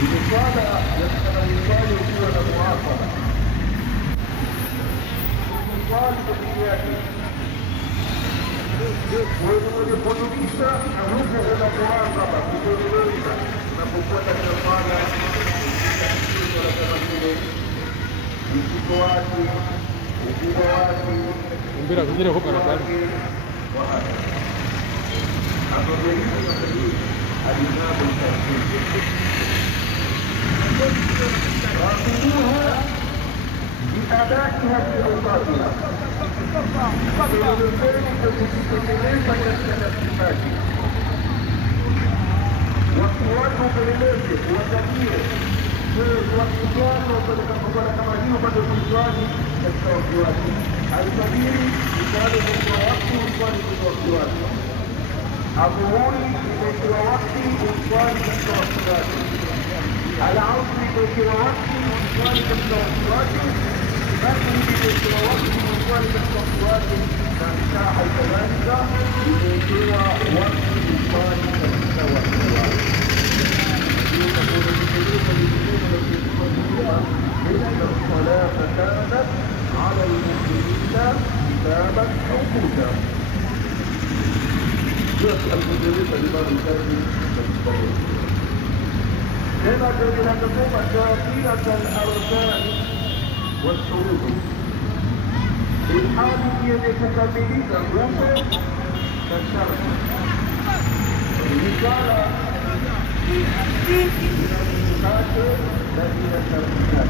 Swala yataka uifanye ukiwa na muafaka. Swali pekee yake wewe mwenye kudumisha na huku unapoanza kutekeleza unapokuwa katika swala kama vile mziko wake, ukubwa wake, umbira kujira huko na gani hapo ndio alinabu بأدائها في أوقاتها وتتكلم كالتنفسات وقوات بالليل وتكبير والصيام وتتكبر كما هي بعد الصيام كالتوقيات الكبير مثال الوقت والصيام كالتوقيات الظهور بذكر وقت والصيام كالتوقيات العصر بذكر وقت والصيام كالتوقيات المغرب بذكر وقت والصيام كالتوقيات فانشاء كذلك بذكر وقت والصيام كالتوقيات إن الصلاة كانت على المؤمنين كتابا موقوتا. يسأل المدرس الإمام الكرمي كما كان تقوم شاكلة الأركان والشروط في الحال يتكملين الركن كالشرط مثال من الصفات التي ذكرناها